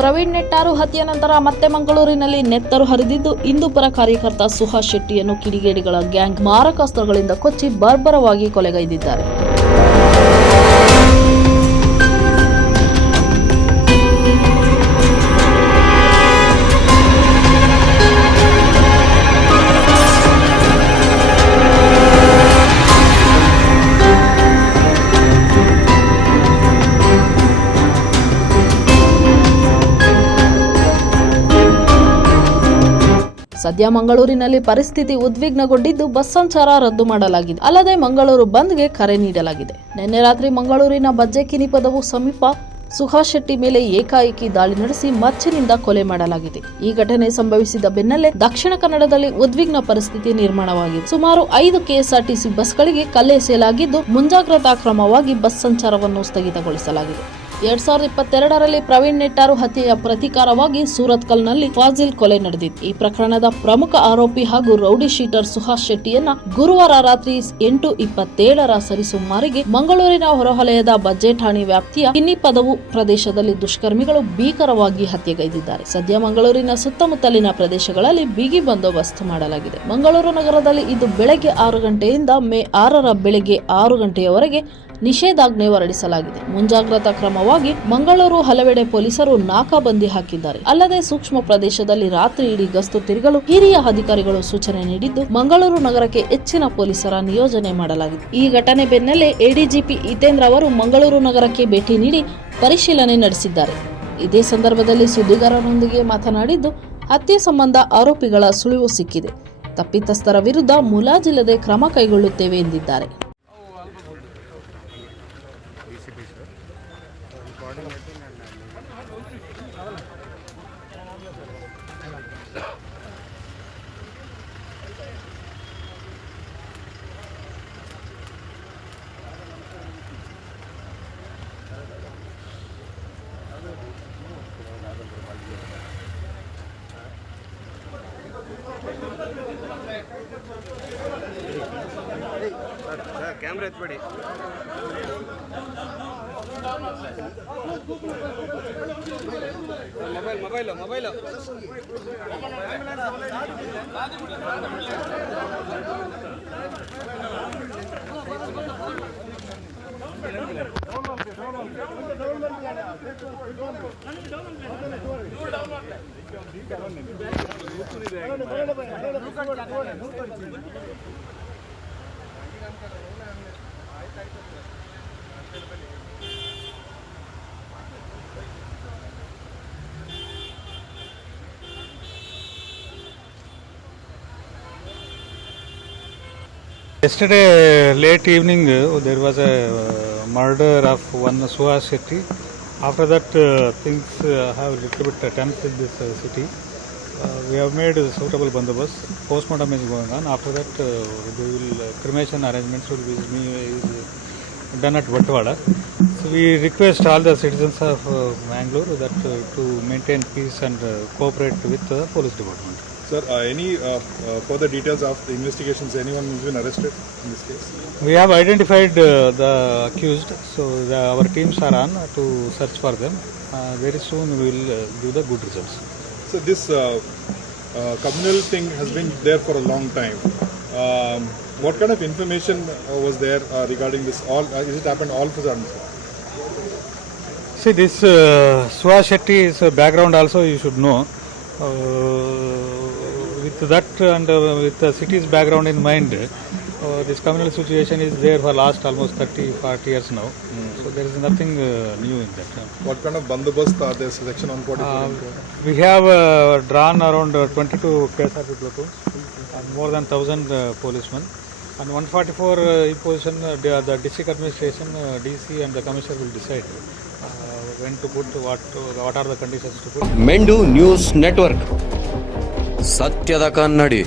ಪ್ರವೀಣ್ ನೆಟ್ಟಾರು ಹತ್ಯೆ ನಂತರ ಮತ್ತೆ ಮಂಗಳೂರಿನಲ್ಲಿ ನೆತ್ತರು ಹರಿದಿದ್ದು ಹಿಂದೂಪರ ಕಾರ್ಯಕರ್ತ ಸುಹಾಸ್ ಶೆಟ್ಟಿಯನ್ನು ಕಿಡಿಗೇಡಿಗಳ ಗ್ಯಾಂಗ್ ಮಾರಕಾಸ್ತ್ರಗಳಿಂದ ಕೊಚ್ಚಿ ಬರ್ಬರವಾಗಿ ಕೊಲೆಗೈದಿದ್ದಾರೆ. ಸದ್ಯ ಮಂಗಳೂರಿನಲ್ಲಿ ಪರಿಸ್ಥಿತಿ ಉದ್ವಿಗ್ನಗೊಂಡಿದ್ದು ಬಸ್ ಸಂಚಾರ ರದ್ದು ಮಾಡಲಾಗಿದೆ. ಅಲ್ಲದೆ ಮಂಗಳೂರು ಬಂದ್ಗೆ ಕರೆ ನೀಡಲಾಗಿದೆ. ನಿನ್ನೆ ರಾತ್ರಿ ಮಂಗಳೂರಿನ ಬಜ್ಜೆಕಿನಿ ಪದವು ಸಮೀಪ ಸುಹಾಸ್ ಶೆಟ್ಟಿ ಮೇಲೆ ಏಕಾಏಕಿ ದಾಳಿ ನಡೆಸಿ ಮಚ್ಚಿನಿಂದ ಕೊಲೆ ಮಾಡಲಾಗಿದೆ. ಈ ಘಟನೆ ಸಂಭವಿಸಿದ ಬೆನ್ನಲ್ಲೇ ದಕ್ಷಿಣ ಕನ್ನಡದಲ್ಲಿ ಉದ್ವಿಗ್ನ ಪರಿಸ್ಥಿತಿ ನಿರ್ಮಾಣವಾಗಿದೆ. ಸುಮಾರು ಐದು ಕೆಎಸ್ಆರ್ಟಿಸಿ ಬಸ್ಗಳಿಗೆ ಕಲ್ಲೆಸೆಯಲಾಗಿದ್ದು, ಮುಂಜಾಗ್ರತಾ ಕ್ರಮವಾಗಿ ಬಸ್ ಸಂಚಾರವನ್ನು ಸ್ಥಗಿತಗೊಳಿಸಲಾಗಿದೆ. ಎರಡ್ ಸಾವಿರದ ಇಪ್ಪತ್ತೆರಡರಲ್ಲಿ ಪ್ರವೀಣ್ ನೆಟ್ಟಾರು ಹತ್ಯೆಯ ಪ್ರತೀಕಾರವಾಗಿ ಸೂರತ್ಕಲ್ನಲ್ಲಿ ಫಾಜಿಲ್ ಕೊಲೆ ನಡೆದಿತ್ತು. ಈ ಪ್ರಕರಣದ ಪ್ರಮುಖ ಆರೋಪಿ ಹಾಗೂ ರೌಡಿ ಶೀಟರ್ ಸುಹಾಸ್ ಶೆಟ್ಟಿಯನ್ನ ಗುರುವಾರ ರಾತ್ರಿ ಎಂಟು ಇಪ್ಪತ್ತೇಳರ ಸರಿಸುಮಾರಿಗೆ ಮಂಗಳೂರಿನ ಹೊರವಲಯದ ಬಜ್ಜೆಠಾಣಿ ವ್ಯಾಪ್ತಿಯ ಕಿನ್ನಿಪದವು ಪ್ರದೇಶದಲ್ಲಿ ದುಷ್ಕರ್ಮಿಗಳು ಭೀಕರವಾಗಿ ಹತ್ಯೆಗೈದಿದ್ದಾರೆ. ಸದ್ಯ ಮಂಗಳೂರಿನ ಸುತ್ತಮುತ್ತಲಿನ ಪ್ರದೇಶಗಳಲ್ಲಿ ಬಿಗಿ ಬಂದೋಬಸ್ತ್ ಮಾಡಲಾಗಿದೆ. ಮಂಗಳೂರು ನಗರದಲ್ಲಿ ಇದು ಬೆಳಗ್ಗೆ ಆರು ಗಂಟೆಯಿಂದ ಮೇ ಆರರ ಬೆಳಗ್ಗೆ ಆರು ಗಂಟೆಯವರೆಗೆ ನಿಷೇಧಾಜ್ಞೆ ಹೊರಡಿಸಲಾಗಿದೆ. ಮುಂಜಾಗ್ರತಾ ಕ್ರಮವಾಗಿ ಮಂಗಳೂರು ಹಲವೆಡೆ ಪೊಲೀಸರು ನಾಕಾಬಂದಿ ಹಾಕಿದ್ದಾರೆ. ಅಲ್ಲದೆ ಸೂಕ್ಷ್ಮ ಪ್ರದೇಶದಲ್ಲಿ ರಾತ್ರಿ ಇಡೀ ಗಸ್ತು ತಿರುಗಲು ಹಿರಿಯ ಅಧಿಕಾರಿಗಳು ಸೂಚನೆ ನೀಡಿದ್ದು, ಮಂಗಳೂರು ನಗರಕ್ಕೆ ಹೆಚ್ಚಿನ ಪೊಲೀಸರ ನಿಯೋಜನೆ ಮಾಡಲಾಗಿದೆ. ಈ ಘಟನೆ ಬೆನ್ನಲ್ಲೇ ಎಡಿಜಿಪಿ ಹಿತೇಂದ್ರ ಅವರು ಮಂಗಳೂರು ನಗರಕ್ಕೆ ಭೇಟಿ ನೀಡಿ ಪರಿಶೀಲನೆ ನಡೆಸಿದ್ದಾರೆ. ಇದೇ ಸಂದರ್ಭದಲ್ಲಿ ಸುದ್ದಿಗಾರರೊಂದಿಗೆ ಮಾತನಾಡಿದ್ದು, ಹತ್ಯೆ ಸಂಬಂಧ ಆರೋಪಿಗಳ ಸುಳಿವು ಸಿಕ್ಕಿದೆ. ತಪ್ಪಿತಸ್ಥರ ವಿರುದ್ಧ ಮುಲಾಜಿಲ್ಲದೆ ಕ್ರಮ ಕೈಗೊಳ್ಳುತ್ತೇವೆ ಎಂದಿದ್ದಾರೆ. ಸರ್ ಕ್ಯಾಮ್ರಾ ಎತ್ಬೇಡಿ mobile mobile mobile Yesterday, late evening, uh, there was a uh, murder of one Suhas Shetty. After that, uh, things uh, have a little bit tense in this uh, city. Uh, we have made a suitable bandobas. Postmortem is going on. After that, uh, we will, uh, cremation arrangements will be is, uh, done at Vatwada. So we request all the citizens of uh, Mangalore that uh, to maintain peace and uh, cooperate with the police department. Sir, uh, any uh, uh, further details of the investigations? Anyone who's been arrested in this case? We have identified uh, the accused, so the, our teams are on to search for them. Uh, very soon we will uh, give the good results. So this uh, uh, communal thing has been there for a long time. Um, what kind of information uh, was there uh, regarding this? All uh, is it happened all of a sudden? See, this uh, Shetty's uh, background also you should know. Uh, with that and uh, with the city's background in mind, uh, this communal situation is there for last almost 30, 40 years now. Mm. So there is nothing uh, new in that. What kind of bandobast are there, section 144? we have drawn around 22 KSRP platoons and more than 1,000 policemen. And 144 uh, position, uh, the, the, district administration, uh, DC and the commissioner will decide uh, when to put, what, what are the conditions to put. Mendu News Network. ಸತ್ಯದ ಕನ್ನಡಿ.